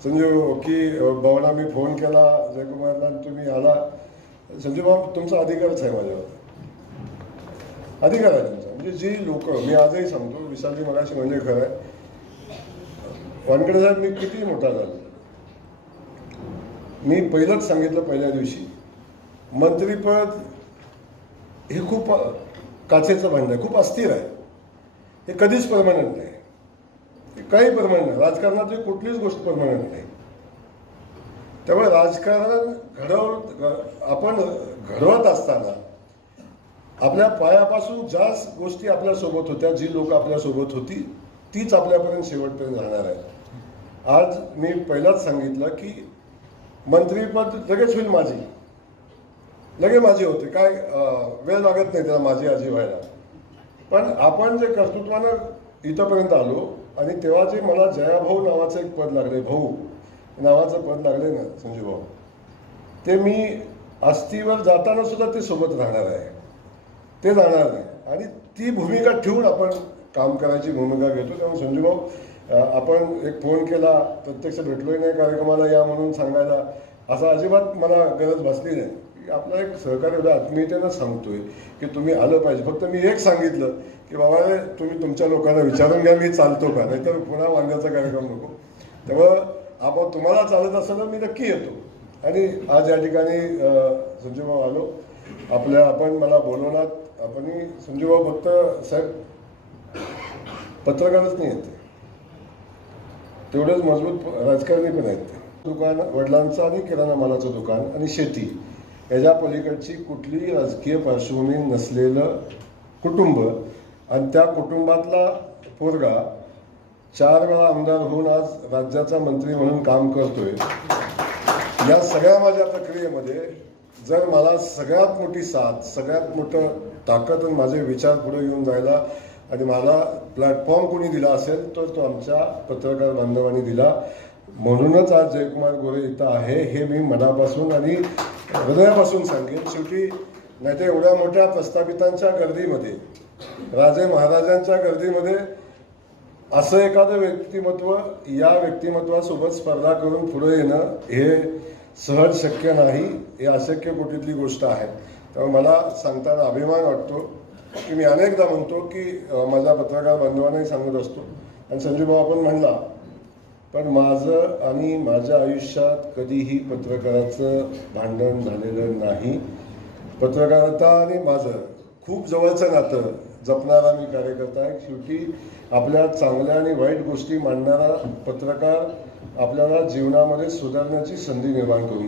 संजू की भावना मी फोन केला जयकुमारला तुम्ही आला. संजू भाऊ तुमचा अधिकारच आहे, माझ्यावर अधिकार आहे तुमचा. म्हणजे जी लोक मी आजही सांगतो, विशालजी मगाशी म्हणजे खरं आहे, वानखेडे साहेब मी किती मोठा झालो. मी पहिलंच सांगितलं पहिल्या दिवशी, मंत्रीपद हे खूप काचेचं भांडं आहे, खूप अस्थिर आहे. हे कधीच परमनंट नाही, काही परमनंट नाही. राजकारणातली कुठलीच गोष्ट परमनंट नाही. त्यामुळे राजकारण आपण घडवत असताना आपल्या पायापासून ज्या गोष्टी आपल्यासोबत होत्या, जी लोक आपल्यासोबत होती, तीच आपल्यापर्यंत शेवटपर्यंत राहणार आहे. आज मी पहिलाच सांगितलं की मंत्रीपद लगेच होईल, लगे माझी होते, काय वेळ लागत नाही त्याला माझी आजी व्हायला. पण आपण जे कर्तृत्वानं इथंपर्यंत आलो आणि तेव्हा जे मला जयाभाऊ नावाचं एक पद लागले, भाऊ नावाचं पद लागले ना संजू भाऊ, ते मी अस्थीवर जाताना सुद्धा ते सोबत राहणार आहे, ते जाणार नाही. आणि ती भूमिका ठेवून आपण काम करायची भूमिका घेतो. त्यामुळे संजू भाऊ आपण एक फोन केला, प्रत्यक्ष भेटलोही नाही कार्यक्रमाला या म्हणून सांगायला, असं अजिबात मला गरज भासली नाही. आपला एक सहकार्य एवढं आत्मीयतेनं सांगतोय की तुम्ही आलं पाहिजे. फक्त मी एक सांगितलं की बाबा तुम्ही तुमच्या लोकांना विचारून घ्या मी चालतो का, नाहीतर पुन्हा वांग्याचा कार्यक्रम नको. त्यामुळं आपण तुम्हाला चालत असेल तर मी नक्की येतो. आणि आज या ठिकाणी संजूभाऊ आलो आपल्या, आपण मला बोलवलात. आपण संजूभाऊ फक्त साहेब पत्रकारच नाही येते, तेवढंच मजबूत राजकारणी पण आहेत. दुकान वडिलांचं आणि किराणा मालाचं दुकान आणि शेती याच्या पलीकडची कुठलीही राजकीय पार्श्वभूमी नसलेलं कुटुंब, आणि त्या कुटुंबातला पोरगा 4 वेळा आमदार होऊन आज राज्याचा मंत्री म्हणून काम करतोय. या सगळ्या माझ्या प्रक्रियेमध्ये जर मला सगळ्यात मोठी साथ, सगळ्यात मोठं ताकद आणि माझे विचार पुढे घेऊन जायला आणि मला प्लॅटफॉर्म कोणी दिला असेल तर तो आमच्या पत्रकार बांधवांनी दिला. म्हणूनच आज जयकुमार गोरे इथं आहे, हे मी मनापासून आणि हृदयापासून सांगेन. शेवटी नाही तर एवढ्या मोठ्या प्रस्थापितांच्या गर्दीमध्ये, राजे महाराजांच्या गर्दीमध्ये असं एखादं व्यक्तिमत्व या व्यक्तिमत्वासोबत स्पर्धा करून पुढे येणं हे सहज शक्य नाही, हे अशक्य कोटीतली गोष्ट आहे. त्यामुळे मला सांगताना अभिमान वाटतो की मी अनेकदा म्हणतो की माझ्या पत्रकार बांधवांनाही सांगत असतो, आणि संजूभाऊ आपण म्हणला, पण माझं आणि माझ्या आयुष्यात कधीही पत्रकाराचं भांडण झालेलं नाही. पत्रकारिता आणि माझं खूप जवळचं नातं जपणारा मी कार्यकर्ता आहे. शेवटी आपल्या चांगल्या आणि वाईट गोष्टी मांडणारा पत्रकार आपल्याला जीवनामध्ये सुधारण्याची संधी निर्माण करून